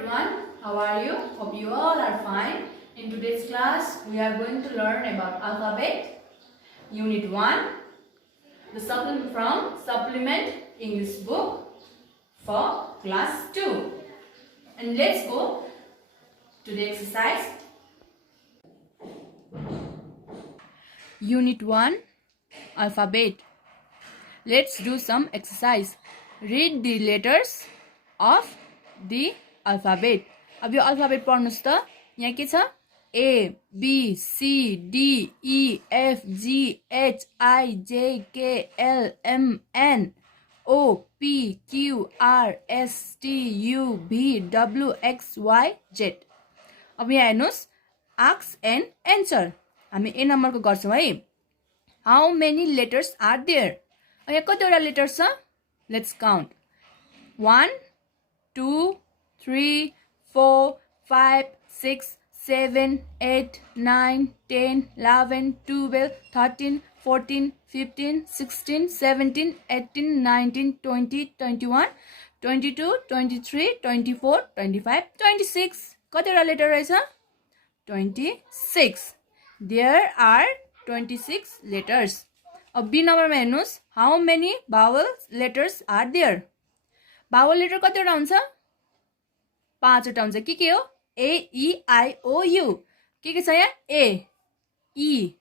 everyone, how are you? Hope you all are fine. In today's class, we are going to learn about alphabet, Unit 1, the supplement from Supplement English book for class 2. And let's go to the exercise. Unit 1, alphabet. Let's do some exercise. Read the letters of the alphabet. अब यो alphabet पढ्नुस् त यहाँ के छ A B C D E F G H I J K L M N O P Q R S T U V W X Y Z. अब यहाँ हेर्नुस् ask and answer. हामी A नम्बरको गर्छौं है. How many letters are there? यहाँ कतिवटा letters छ? Let's count. 1 2 3 4 5 6 7 8 9 10 11 12 13 14 15 16 17 18 19 20 21 22 23 24 25 26. कतिवटा लेटर रहेछ? 26. There are 26 letters. अब बी नम्बरमा हेर्नुस्. How many vowel letters are there? Vowel letter कतिवटा हुन्छ? 5 वटा हुन्छ. के हो? A E I O U. के छ यहाँ? A E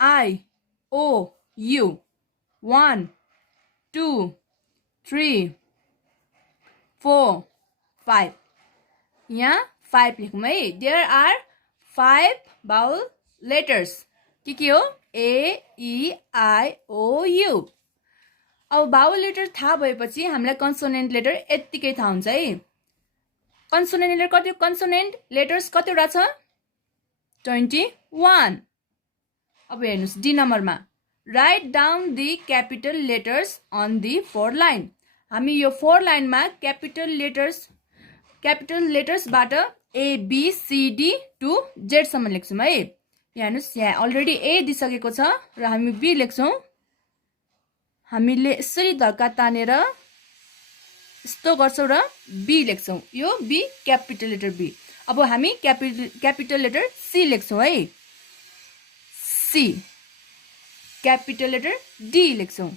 I O U. 1 2 3 4 5. यहाँ 5 लेखौँ है. There are 5 vowel letters. के हो? A E I O U. अब भावल लेटर थाहा भएपछि हामीलाई कन्सोनेन्ट लेटर यतिकै थाहा हुन्छ है. कन्सोनेन्ट लेटर्स कतिवटा छ? 21. अब हेर्नुस् डी नम्बरमा. Write down the capital letters on the 4 line. हामी यो 4 लाइनमा क्यापिटल लेटर्सबाट A B C D to Z सम्म लेख्छौँ है. यहाँ हेर्नुस् यहाँ अलरेडी A दिइसकेको छ र हामी B लेख्छौँ. हामीले यसरी धक्का तानेर यस्तो गर्छौँ र B लेख्छौँ. यो B क्यापिटल लेटर B. अब हामी क्यापिटल लेटर C लेख्छौँ है. C. क्यापिटल लेटर D लेख्छौँ.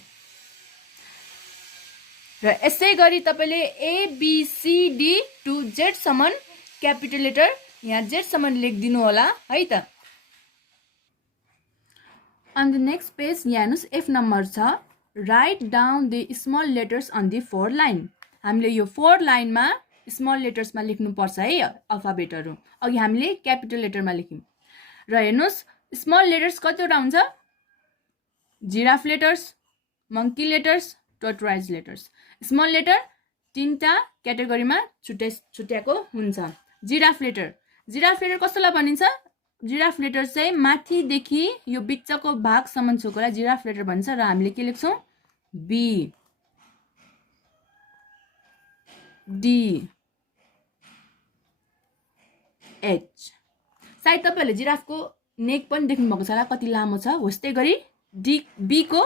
र यसै गरी तपाईले A B C D to Z सम्म क्यापिटल लेटर यहाँ Z सम्म लेखिदिनु होला है त. On the next page यहाँ हेर्नुस् F नम्बर छ. Write down the small letters on the 4 line. हामीले यो 4 लाइनमा स्मल लेटर्समा लेख्नु पर्छ है अल्फाबेटहरु. अघि हामीले क्यापिटल लेटरमा लेख्यौं. र हेर्नुस् स्मल लेटर्स कतिवटा हुन्छ? Giraffe letters, monkey letters, tortoise letters. Small letter 3टा क्याटेगोरीमा छुट्याएको हुन्छ. जिराफ लेटर कस्तोलाई भनिन्छ? जिराफ लेटर चाहिँ माथिदेखि यो बिचको भागसम्म छोकोलाई जिराफ लेटर भन्छ र हामीले के लेख्छौं? B D H. सायद तपाईहरुले जिराफको नेक पनि देख्नु भएको छ होला कति लामो छ. होस्तै गरी B को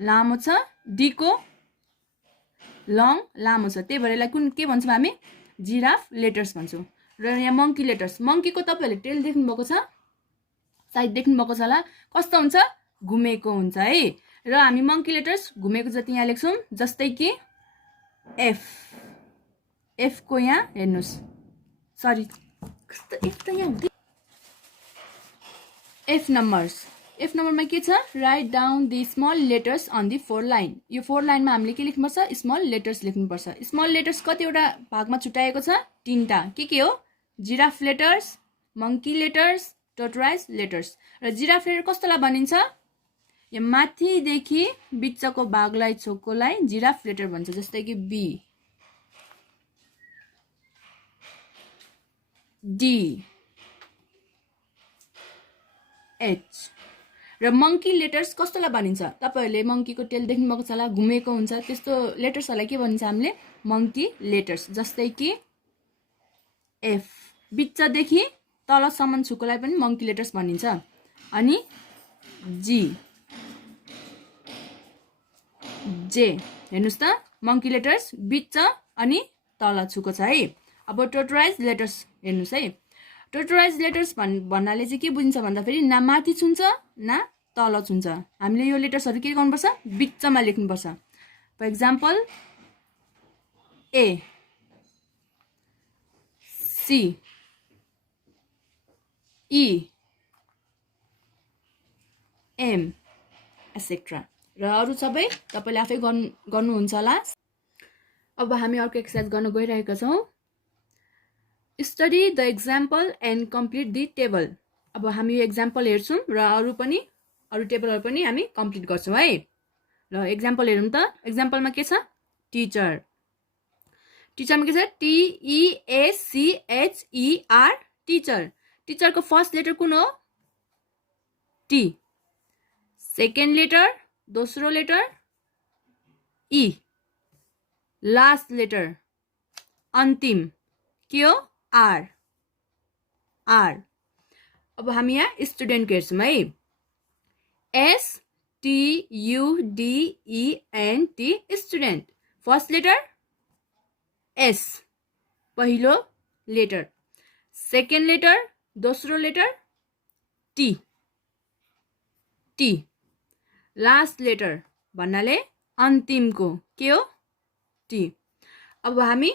लामो छ, D को लामो छ. त्यही भएर यसलाई के भन्छौं हामी? जिराफ लेटर्स भन्छौं. र यहाँ मंकी लेटर्स. मंकी को तपाईहरुले टेल देख्नु भएको छ? सायद देख्नु भएको छ होला. कस्तो हुन्छ? घुमेको हुन्छ है. र हामी मंकी लेटर्स घुमेको जति यहाँ लेख्छौं. जस्तै कि F को यहाँ हेर्नुस्. सरी कस्तो F त यहाँ हुँदै. F नम्बरमा के छ? Write down the small letters on the 4 line. यो 4 लाइनमा हामीले के लेख्नुपर्छ? स्मल लेटर्स लेख्नुपर्छ. स्मल लेटर्स कतिवटा भागमा छुट्याएको छ? 3टा. के हो? Giraffe letters, monkey letters, tortoise letters. र जिराफ लेटर कस्तोलाई भनिन्छ? यो माथिदेखि बिचको भागलाई छोकोलाई जिराफ लेटर भन्छ. जस्तै कि B D H. र मंकी लेटर्स कस्तोलाई भनिन्छ? तपाईहरुले मंकीको टेल देख्नु भएको छ होला, घुमेको हुन्छ. त्यस्तो लेटर्सहरुलाई के भनिन्छ हामीले? Monkey letters. जस्तै कि F. बिचदेखि तलसम्म छुकोलाई पनि मंकी लेटर्स भनिन्छ. अनि G J. हेर्नुस् त मंकी लेटर्स बिच अनि तल छुको छ है। अब टोटराइज लेटर्स हेर्नुहोस् है। टोटराइज लेटर्स भन्नाले चाहिँ के बुझिन्छ भन्दाखेरि न माथि छुन्छ न तल छुन्छ। हामीले यो लेटर्सहरू के गर्नुपर्छ, बिचमा लेख्नुपर्छ। For example A, C, E, M etcetera र अरू सबै तपाईँले आफै गर्नुहुन्छ होला। अब हामी अर्को एक्सर्साइज गर्न गइरहेका छौँ। Study the example and complete the table. अब हामी यो एक्जाम्पल हेर्छौँ र अरू टेबलहरू पनि हामी कम्प्लिट गर्छौँ है। र एक्जाम्पल हेरौँ त। एक्जाम्पलमा के छ, टिचर। टिचरमा के छ, TEACHER, टिचर। टिचरको फर्स्ट लेटर कुन हो, टी। सेकेन्ड लेटर, दोस्रो लेटर ई। लास्ट लेटर अन्तिम के हो, आर। आर। अब हामी यहाँ स्टुडेन्टको हेर्छौँ है। STUDENT, student. First letter S, पहिलो लेटर। सेकेन्ड लेटर, दोस्रो letter T. T. Last letter भन्नाले अन्तिमको के हो, टी। अब हामी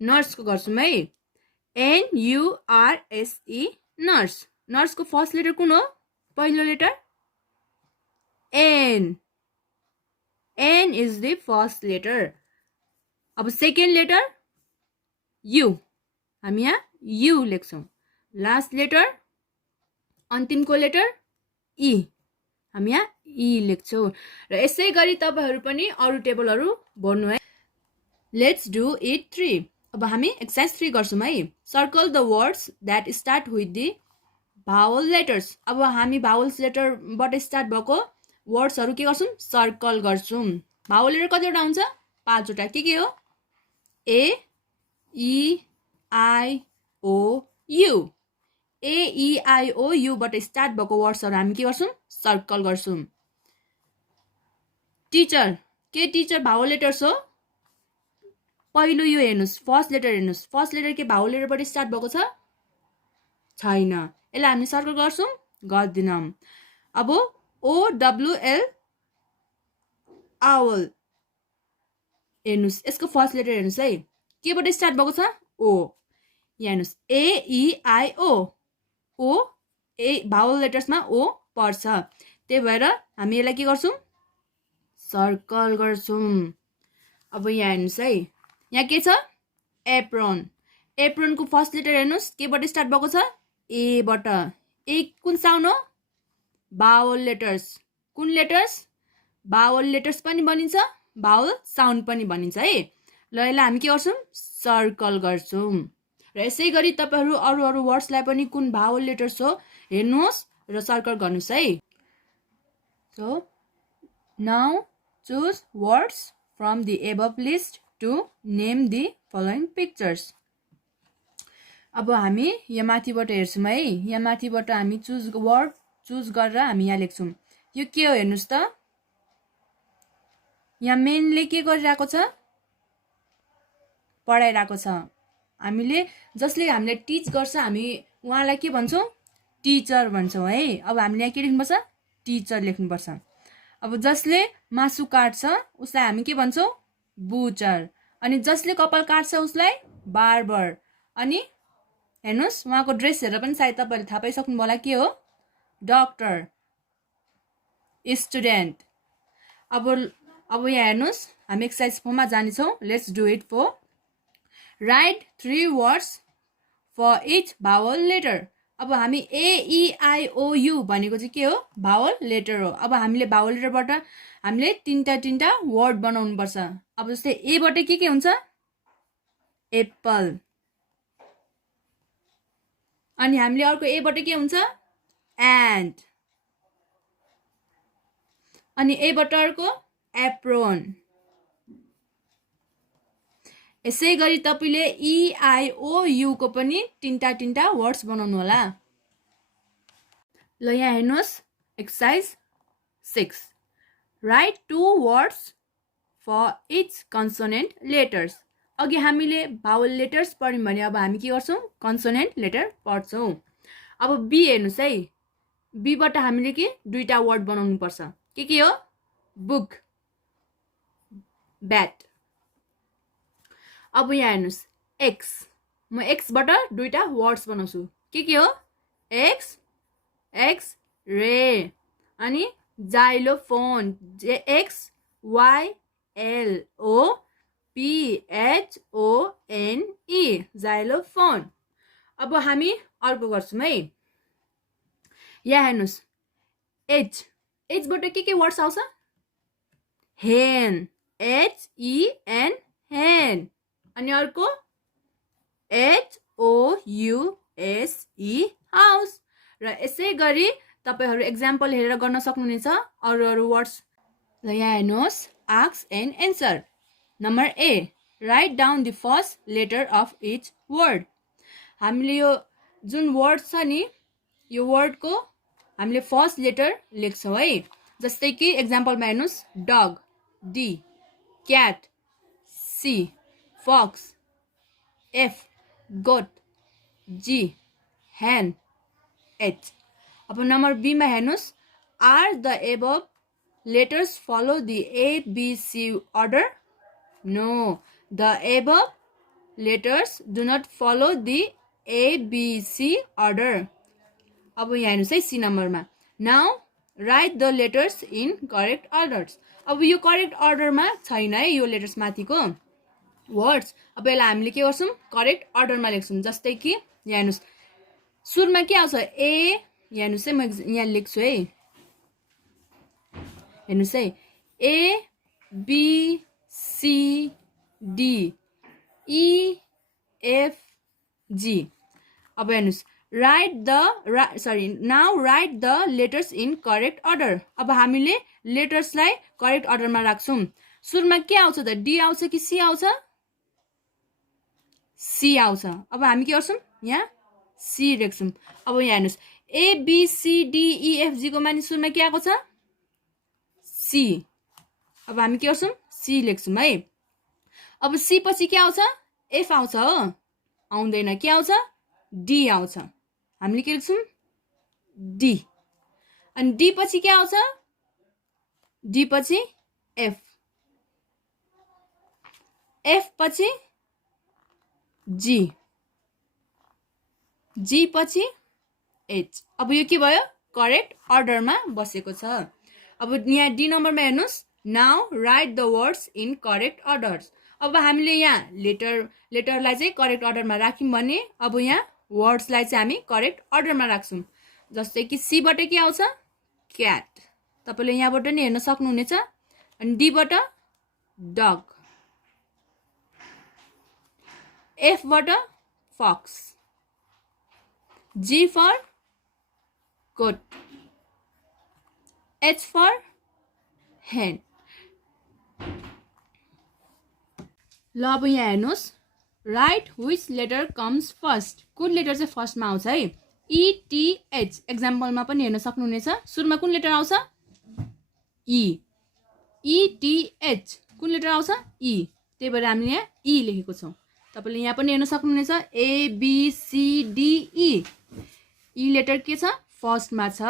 नर्सको गर्छौँ है। NURSE, nurse. नर्सको फर्स्ट लेटर कुन हो, पहिलो letter N. N is the first letter. अब सेकेन्ड लेटर यु, हामी यहाँ यु लेख्छौँ। लास्ट लेटर अन्तिमको लेटर ई, हामी यहाँ ई लेख्छौँ। र यसै गरी तपाईँहरू पनि अरू टेबलहरू भर्नु है। Let's do it 3। अब हामी एक्सर्साइज 3 गर्छौँ है। Circle the words that start with the Bhawal letters. अब हामी भावल्स लेटरबाट स्टार्ट भएको वर्ड्सहरू के गर्छौँ, सर्कल गर्छौँ। भावल लेटर कतिवटा हुन्छ, 5 वटा। के हो, ए, ई, आई, ओ, यु। AEIOUबाट स्टार्ट भएको वर्ड्सहरू हामी के गर्छौँ, सर्कल गर्छौँ। टिचर, के टिचर भावल लेटर्स हो। पहिलो यो हेर्नुहोस्, फर्स्ट लेटर हेर्नुहोस्। फर्स्ट लेटर के भावल लेटरबाट स्टार्ट भएको छ, छैन। यसलाई हामी सर्कल गर्छौँ, गर्दैनौँ। अब OWL, आउल हेर्नुहोस्। यसको फर्स्ट लेटर हेर्नुहोस् है, केबाट स्टार्ट भएको छ, ओ। यहाँ हेर्नुहोस्, AEIO, ओ, ए भावल लेटर्समा ओ पर्छ। त्यही भएर हामी यसलाई के गर्छौँ, सर्कल गर्छौँ। अब यहाँ हेर्नुहोस् है, यहाँ के छ, एप्रोन। एप्रोनको फर्स्ट लेटर हेर्नुहोस्, केबाट स्टार्ट भएको छ, एबाट। ए कुन साउन्ड हो, भावल लेटर्स। कुन लेटर्स, भावल लेटर्स पनि भनिन्छ, भावल साउन्ड पनि भनिन्छ है। ल यसलाई हामी के गर्छौँ, सर्कल गर्छौँ। र यसै गरी तपाईँहरू अरू वर्ड्सलाई पनि कुन भावल लेटर्स हो हेर्नुहोस् र सर्कल गर्नुहोस् है। So now choose words from the above list to name the following pictures. अब हामी यहाँ माथिबाट हेर्छौँ है। यहाँ माथिबाट हामी वर्ड चुज गरेर हामी यहाँ लेख्छौँ। यो के हो हेर्नुहोस् त। यहाँ मेनले के गरिरहेको छ, पढाइरहेको छ। जसले हामीले टिच गर्छ हामी उहाँलाई के भन्छौँ, टिचर भन्छौँ है। अब हामीले यहाँ के लेख्नुपर्छ, टिचर लेख्नुपर्छ। अब जसले मासु काट्छ उसलाई हामी के भन्छौँ, बुचर। अनि जसले कपाल काट्छ उसलाई बार्बर। अनि हेर्नुहोस् उहाँको ड्रेस हेरेर पनि सायद तपाईँहरूले थाहा पाइसक्नु होला, के हो, डक्टर, स्टुडेन्ट। अब यहाँ हेर्नुहोस् हामी एक्सर्साइज 4 मा जानेछौँ। Let's do it 4। Write 3 words for each vowel letter. अब हामी AEIOU भनेको चाहिँ के हो, भावल लेटर हो। अब हामीले भावल लेटरबाट हामीले तीनटा वर्ड बनाउनु पर्छ। अब जस्तै एबाट के हुन्छ, एप्पल। अनि हामीले अर्को एबाट के हुन्छ, एन्ट। अनि एबाट अर्को एप्रोन। यसै गरी तपाईले EIOU को पनि तीनटा वर्ड्स बनाउनु होला। ल यहाँ हेर्नुहोस् exercise 6। Write 2 words for each consonant letters. अघि हामीले भावल लेटर्स पढ्यौँ भने अब हामी के गर्छौँ कन्सोनेन्ट लेटर पढ्छौँ अब बी हेर्नुहोस् है बीबाट हामीले के दुईटा वर्ड बनाउनु पर्छ के हो बुक ब्याट अब यहाँ हेर्नुहोस् एक्स म एक्सबाट दुईटा वर्ड्स बनाउँछु के हो एक्स एक्स रे अनि xylophone X Y L O P H O N E xylophone अब हामी अर्को गर्छौँ है यहाँ हेर्नुहोस् एच एचबाट के वर्ड्स आउँछ हेन HEN हेन अनि अर्को HOUSE हाउस र यसै गरी तपाईहरु एक्जाम्पल हेरेर गर्न सक्नुहुनेछ अरु वर्ड्स ल यहाँ हेर्नुहोस् ask and answer number A write down the first letter of each word हामीले यो जुन वर्ड छ नि यो वर्डको हामीले फर्स्ट लेटर लेख्छौँ है जस्तै कि एक्जाम्पलमा हेर्नुहोस् डग D cat C fox F goat G hen H अब नम्बर B मा हेर्नुहोस् Are the above letters follow the ABC order? No, the above letters do not follow the ABC order. अब यहाँ हेर्नुहोस् है C नम्बरमा Now write the letters in correct orders. अब यो करेक्ट अर्डरमा छैन है यो लेटर्स माथिको वर्ड्स अब यसलाई हामीले के गर्छौँ करेक्ट अर्डरमा लेख्छौँ जस्तै कि यहाँ हेर्नुहोस् सुरुमा के आउँछ ए यहाँ हेर्नुहोस् है म यहाँ लेख्छु है हेर्नुहोस् है A B C D E F G अब हेर्नुहोस् now write the letters in correct order. अब हामीले लेटर्सलाई करेक्ट अर्डरमा राख्छौँ सुरुमा के आउँछ त डी आउँछ कि सी आउँछ सी आउँछ अब हामी के गर्छौँ यहाँ सी लेख्छौँ अब यहाँ हेर्नुहोस् A B C D E F G को मानि सुरुमा के आएको छ सी अब हामी के गर्छौँ सी लेख्छौँ है अब सी पछि के आउँछ एफ आउँछ हो आउँदैन के आउँछ डी आउँछ हामीले के लेख्छौँ डी अनि डी पछि के आउँछ डी पछि एफ एफ पछि जी जी पछि एच अब यो के भयो करेक्ट अर्डरमा बसेको छ अब यहाँ डी नम्बरमा हेर्नुहोस् now right the words in correct orders अब हामीले यहाँ लेटरलाई चाहिँ करेक्ट अर्डरमा राख्यौँ भने अब यहाँ वर्ड्सलाई चाहिँ हामी करेक्ट अर्डरमा राख्छौँ जस्तै कि सीबाट के आउँछ क्याट तपाईले यहाँबाट नि हेर्न सक्नुहुनेछ अनि डीबाट डग एफबाट fox G for goat H for hen ल अब यहाँ हेर्नुहोस् right which letter comes first कुन लेटर चाहिँ फर्स्टमा आउँछ है इटिएच एक्जाम्पलमा पनि हेर्न सक्नुहुनेछ सुरुमा कुन लेटर आउँछ ई इटिएच कुन लेटर आउँछ ई त्यही भएर हामीले यहाँ ई लेखेको छौँ तपाईले यहाँ पनि हेर्न सक्नुहुनेछ एबिसिडिई ई लेटर के छ फर्स्टमा छ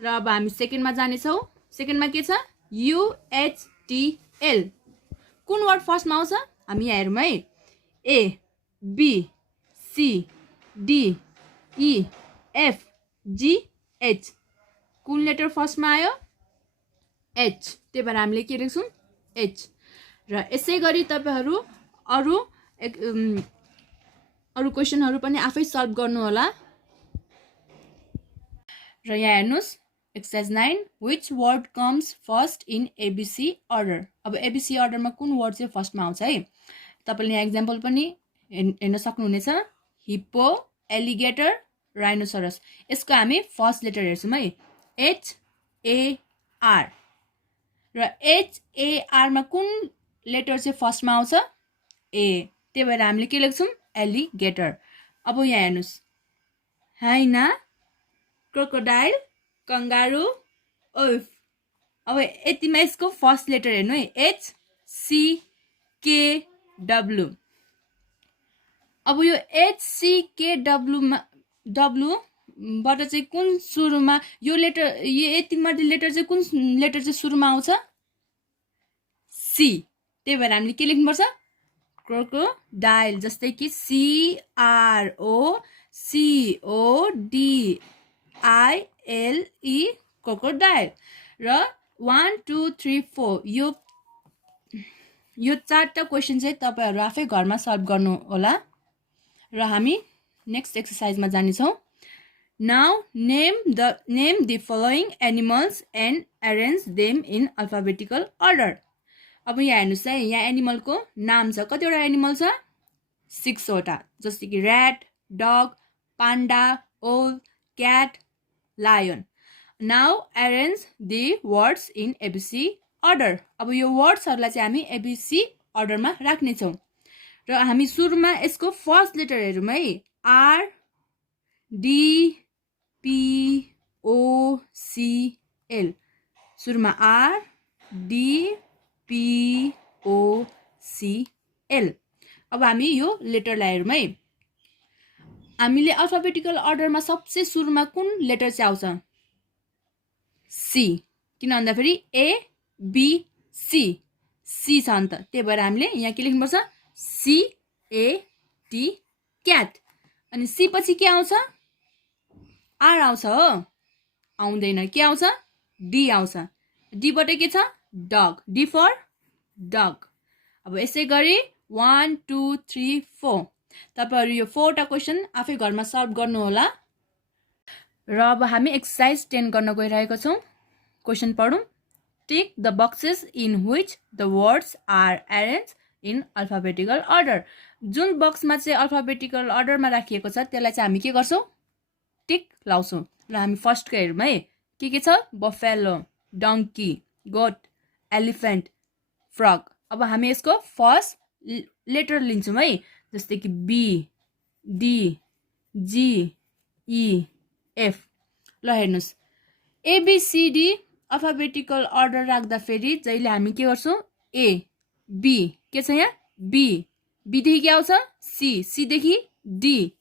र अब हामी सेकेन्डमा जानेछौँ सेकेन्डमा के छ युएचटिएल कुन वर्ड फर्स्टमा आउँछ हामी यहाँ हेरौँ है A B C D E F G H कुन लेटर फर्स्टमा आयो एच त्यही भएर हामीले के लेख्छौँ एच र यसै गरी तपाईहरु अरु क्वेशनहरु पनि आफै सल्भ गर्नु होला र यहाँ हेर्नुस् exercise 9 which word comes first in ABC order अब ABC अर्डरमा कुन वर्ड चाहिँ फर्स्टमा आउँछ है तपाईले यहाँ एक्जाम्पल पनि हेर्न सक्नुहुनेछ हिप्पो एलिगेटर राइनोसरस यसको हामी फर्स्ट लेटर हेर्छौँ है एच ए आर र एच ए आर मा कुन लेटर चाहिँ फर्स्टमा आउँछ ए त्यही भएर हामीले के लेख्छौँ एलिगेटर अब यहाँ हेर्नुस् हाइना क्रोकोडाइल कंगारू ओफ अब यतिमा यसको फर्स्ट लेटर हेर्नु है एच सी के डब्लु अब यो HCKW बाट चाहिँ कुन सुरुमा यो लेटर यो यतिमध्ये लेटर चाहिँ कुन लेटर चाहिँ सुरुमा आउँछ सी त्यही भएर हामीले के लेख्नुपर्छ क्रोकोडाइल जस्तै कि CROCODILE क्रोकोडाइल र 1 2 3 4 यो चारवटा क्वेसन चाहिँ तपाईहरु आफै घरमा सल्भ गर्नु होला र हामी नेक्स्ट एक्सरसाइजमा जानेछौँ Now name the following animals and arrange them in alphabetical order. अब यहाँ हेर्नुस् है यहाँ एनिमलको नाम छ कतिवटा एनिमल छ 6 वटा जस्तै कि rat, dog, panda, owl, cat, lion. Now arrange the words in ABC order. अब यो वर्ड्सहरुलाई चाहिँ हामी ABC अर्डरमा राख्ने छौं र हामी सुरुमा यसको फर्स्ट लेटर हेरौँ है R D P O C L सुरुमा R D P O C L अब हामी यो लेटरलाई हेरौँ है हामीले अल्फाबेटिकल अर्डरमा सबसे सुरुमा कुन लेटर चाहिँ आउँछ C किन भन्दाखेरि A B C C छ अन्त त्यही भएर हामीले यहाँ के लेख्नुपर्छ C A T क्याट अनि C पछि के आउँछ R आउँछ हो आउँदैन के आउँछ D आउँछ D बाट के छ डग D फर डग अब यसै गरी 1 2 3 4 तपाईहरु यो 4 टा क्वेशन आफै घरमा सल्भ गर्नु होला र अब हामी एक्सरसाइज 10 गर्न गइरहेका छौं क्वेशन पढौं tick the boxes in which the words are arranged in alphabetical order जुन बक्समा चाहिँ अल्फाबेटिकल अर्डरमा राखिएको छ त्यसलाई चाहिँ हामी के गर्छौं टिक लाउँछौं र हामी फर्स्टको हेरौँ है के छ buffalo donkey goat elephant frog अब हामी यसको फर्स्ट लेटर लिन्छौं है जस्तै कि B D G E F ल हेर्नुस् एबीसीडी अल्फाबेटिकल अर्डर राख्दा फेरि जहिले हामी के गर्छौं ए बी के छ यहाँ बी बी देखि के आउँछ सी सी देखि डी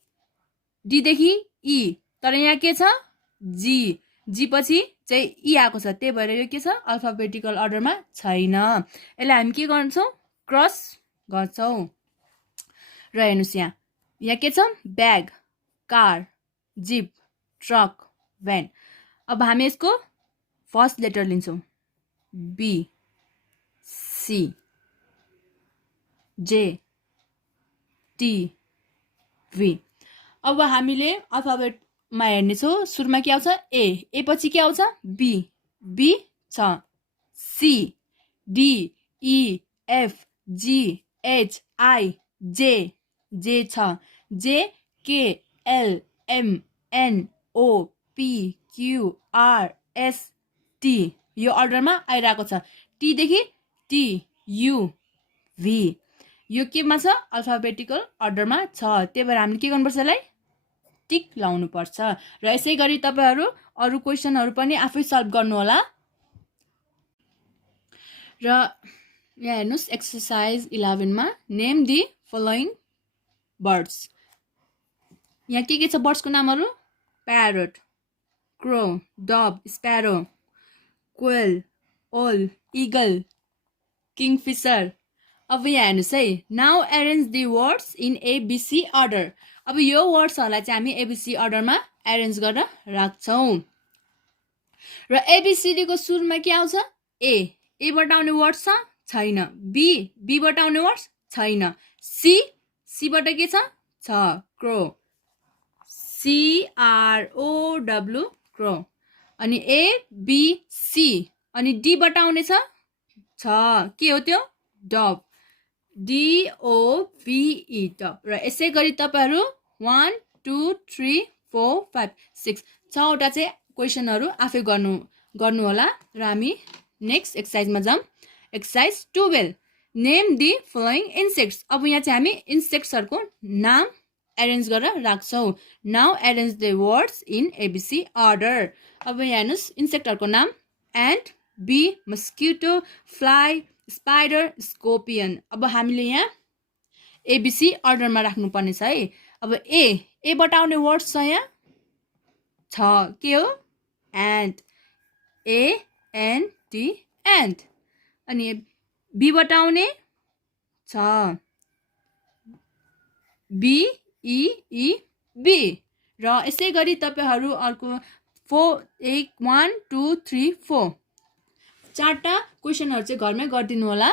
डी देखि ई तर यहाँ के छ जी जी पछि चाहिँ ई आएको छ त्यही भएर यो के छ अल्फाबेटिकल अर्डरमा छैन यसलाई हामी के गर्छौं क्रस गर्छौं र हेर्नुस् यहाँ के छ bag car jeep truck van अब हामी यसको फर्स्ट लेटर लिन्छौं B C J T V अब हामीले अल्फाबेटमा हेर्नेछौं सुरुमा के आउँछ ए पछि के आउँछ बी बी छ C D E F G H I J J छ J K L M N O P Q R S T यो अर्डरमा आइरहेको छ टी देखि टी यू भी यो केमा छ अल्फाबेटिकल अर्डरमा छ त्यही भएर हामीले के गर्नुपर्छ यसलाई टिक लाउनु पर्छ र यसै गरी तपाईहरु अरु क्वेशनहरु पनि आफै सल्भ गर्नु होला र यहाँ हेर्नुस् एक्सरसाइज 11 मा नेम दी फलोइङ बर्ड्स यहाँ के छ बर्ड्सको नामहरु parrot crow dove sparrow quail owl eagle kingfisher अब यहाँ हेर्नुस् है now arrange the words in ABC order अब यो वर्ड्सहरुलाई चाहिँ हामी एबीसी अर्डरमा अरेन्ज गरेर राख्छौं र एबीसीडी को सुरुमा के आउँछ ए बाट आउने वर्ड्स छैन बी बाट आउने वर्ड्स छैन सी बाट के छ क्रो CROW क्रो अनि ए बी सी अनि डी बाट आउने छ के हो त्यो डब DOVE डब र यसै गरी तपाईहरु 1 2 3 4 5 6 6वटा चाहिँ क्वेशनहरु आफै गर्नु होला र हामी नेक्स्ट एक्सरसाइजमा जाऊँ exercise 12 name the following insects अब यहाँ चाहिँ हामी इन्सेक्ट्सहरुको नाम अरेन्ज गरेर राख्छौं now arrange the words in ABC order अब यहाँ हेर्नुस् इन्सेक्टहरुको नाम ant bee mosquito fly spider scorpion अब हामीले यहाँ एबिसी अर्डरमा राख्नुपर्ने छ है। अब एबाट आउने वर्ड्स छ यहाँ छ के हो एन्ड एएनटी एन्ड। अनि बीबाट आउने छ बिइई बी। र यसै गरी तपाईहरू अर्को 1 2 3 4 चारवटा क्वेसनहरू चाहिँ घरमै गरिदिनु होला।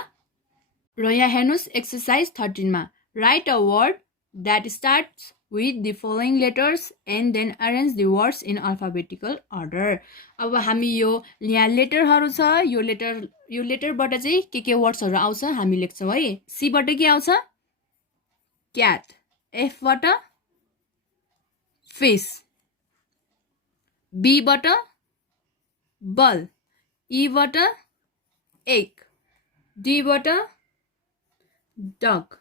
र यहाँ हेर्नुहोस् एक्सर्साइज 13 मा right a word that starts with the following letters and then arrange the words in alphabetical order। अब हामी यहाँ लेटरहरू छ, यो लेटरबाट चाहिँ के वर्ड्सहरू आउँछ हामी लेख्छौँ है। सीबाट के आउँछ क्याट, एफबाट फिस, बीबाट बल, ईबाट एग, डीबाट डग।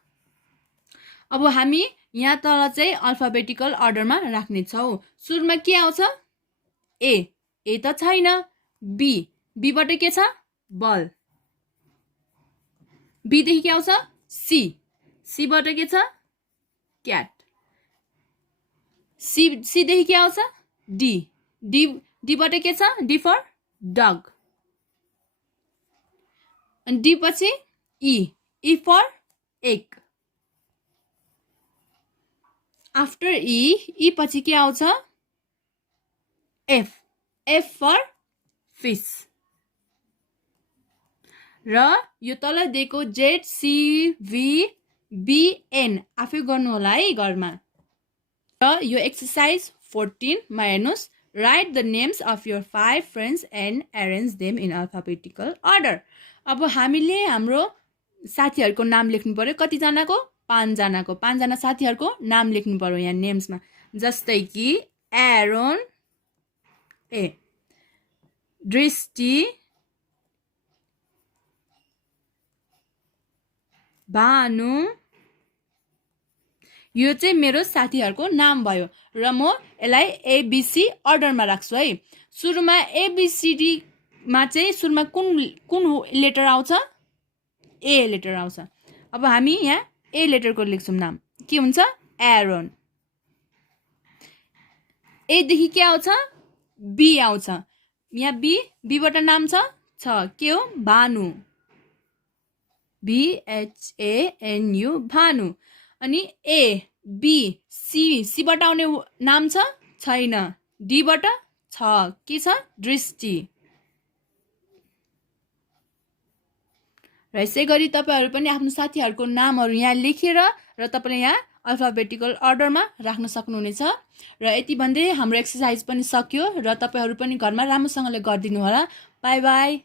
अब हामी यहाँ तल चाहिँ अल्फाबेटिकल अर्डरमा राख्नेछौँ। सुरुमा के आउँछ ए त छैन, बीबाट के छ बल, बीदेखि के आउँछ सीबाट के छ क्याट, सीदेखि के आउँछ डीबाट के छ डी फर डग, अनि डी पछि ई फर एग। आफ्टर ई पछि के आउँछ एफ फर फिस। र यो तल दिएको ZCVBN आफै गर्नु होला है घरमा। र यो एक्सर्साइज 14 मा हेर्नुहोस् right the names of your 5 friends and arrange them in alphabetical order. अब हामीले हाम्रो साथीहरूको नाम लेख्नु पर्यो। कतिजनाको 5 जनाको, 5 जना साथीहरूको नाम लेख्नु पर्यो यहाँ नेम्समा। जस्तै कि एरोन दृष्टि, भानु, यो चाहिँ मेरो साथीहरूको नाम भयो। र म यसलाई एबिसी अर्डरमा राख्छु है। सुरुमा एबिसिडीमा चाहिँ सुरुमा कुन लेटर आउँछ ए लेटर आउँछ। अब हामी यहाँ ए लेटरको लेख्छौँ नाम के हुन्छ एरोन। एदेखि के आउँछ बी आउँछ। यहाँ बीबाट नाम छ के हो भानु, BHANU भानु। अनि ए बी सीबाट आउने नाम छैन, डीबाट के छ दृष्टि। र यसै गरी तपाईहरू पनि आफ्नो साथीहरूको नामहरू यहाँ लेखेर र तपाईँले यहाँ अल्फाबेटिकल अर्डरमा राख्न सक्नुहुनेछ। र यति भन्दै हाम्रो एक्सर्साइज पनि सक्यो र तपाईहरू पनि घरमा राम्रोसँगले गरिदिनु होला। By by.